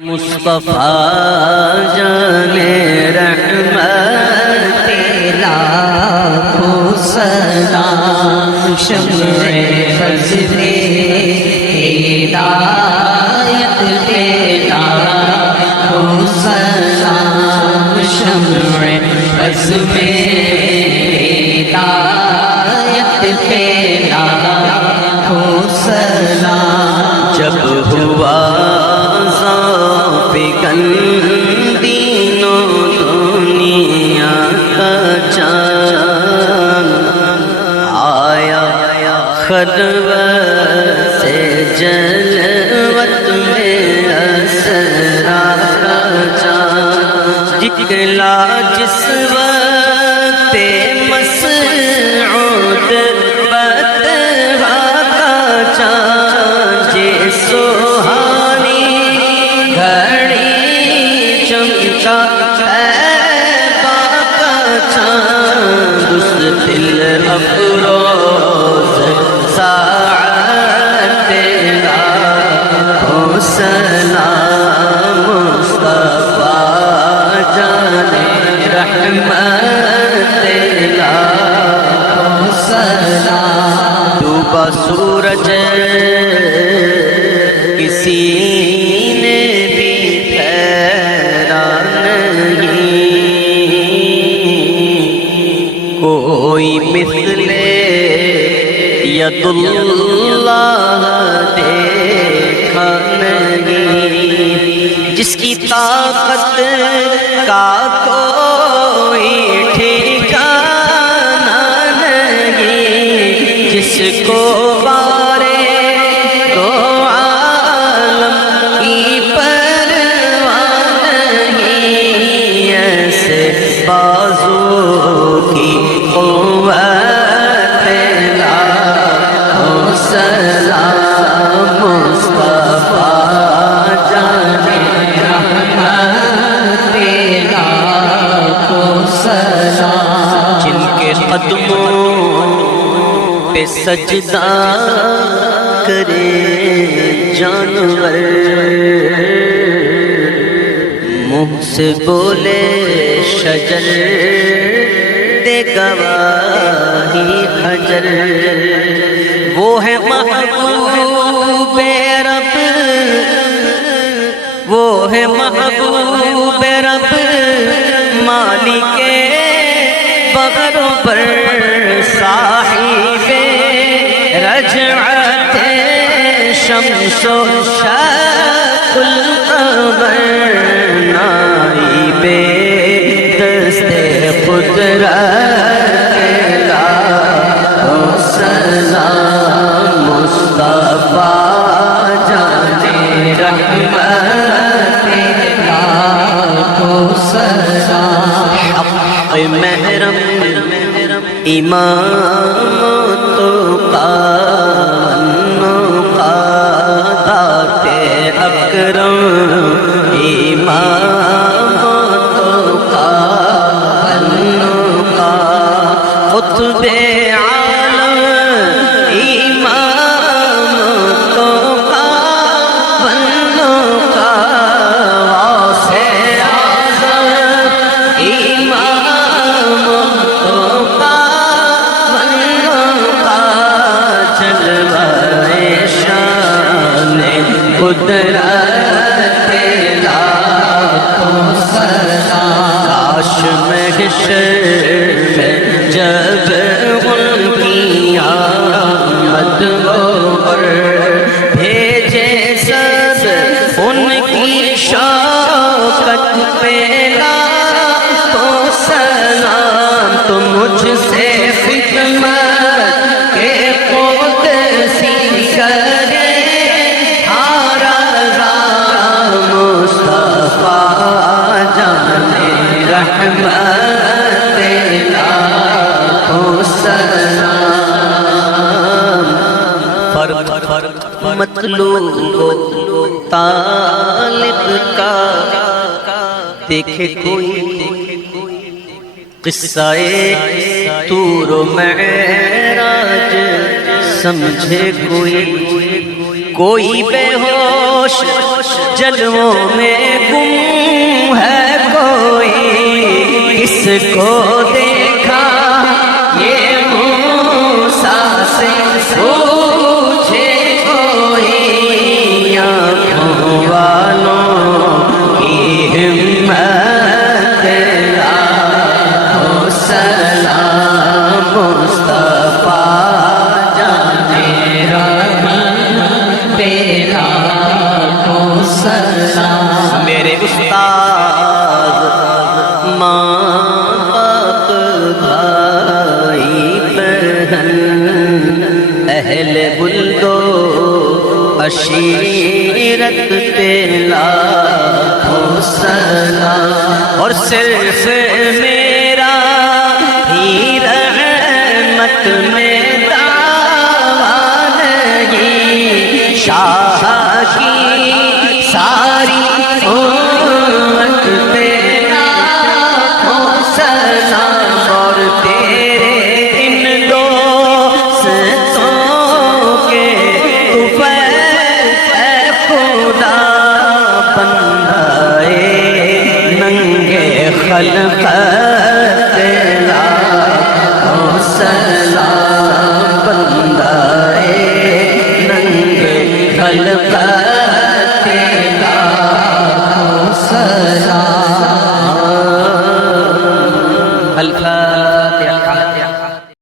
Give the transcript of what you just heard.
مصطفیٰ جان رحمت لاکھوں سلام شمع فضل ہدایت پہ لاکھوں سلام شمع فضل ہدایت پہ لاکھوں سلام جب ہوا دینوں دنیا کا چاند آیا خلوت سے جلوت میں اسرار کا چاند نکلا جس وقت مسعود بطحہ کا چاند یہ سہانی گھڑی چمکا طیبہ کا چاند اس دل افروز ساعت لاکھوں سلام مصطفیٰ جان رحمت لاکھوں سلام ڈوبا سورج کسی کوئی مثل ید اللہ دیکھا نہیں جس کی طاقت کا کوئی ٹھکانہ نہیں جس کو بارے دو عالم کی پرواہ نہیں ایسے بازو کی قوت لاکھوں سلام مصطفیٰ جان رحمت لاکھوں سلام جن کے قدموں پہ سجدہ کرے جانور منہ سے بولے شجر دے گواہی حجر وہ ہے محبوب رب وہ ہے محبوب رب مالک بغروں پر صاحب رجعت شمس و شق القمر نائب دست قدرت لاکھوں سلام مصطفیٰ جان رحمت لاکھوں سلام حق محرم امام تو قادات اکرم امام خطب عالم امام تو بنوں کا غوث اعظم امام تو بنوں کا جلوہ شان قدرت لاکھوں سلام کاش محشر میں جب ان کی آمد اور بھیجے سب ان کی شوکت پہ لاکھوں سلام تو مجھ سے خدمت کے قدسی کرے ہارا مصطفیٰ جان رحمت لاکھوں سلام فرق مطلوب طالب کا دیکھے کوئی قصہ طور و معراج سمجھے کوئی کوئی بے ہوش جلووں میں گم ہے کوئی، کس کو دیکھا یہ موسیٰ سے پوچھے کوئی، آنکھوں والوں کی ہمت لاکھوں سلام مصطفیٰ جانے رحمت پہ لاکھوں سلام۔ میرے استاد ماں باپ بھائی بہن اہل بلدو عشیرت پہ لاکھوں سلام، اور صرف میرا ہی رحمت میں دعویٰ نہیں، شاہ کی ساری امت پہ لاکھوں سلام، اور تیرے ان دوستوں کے طفیل اے خدا بندہ ننگے خلقت لاکھوں سلام، بندہ ننگے خلقت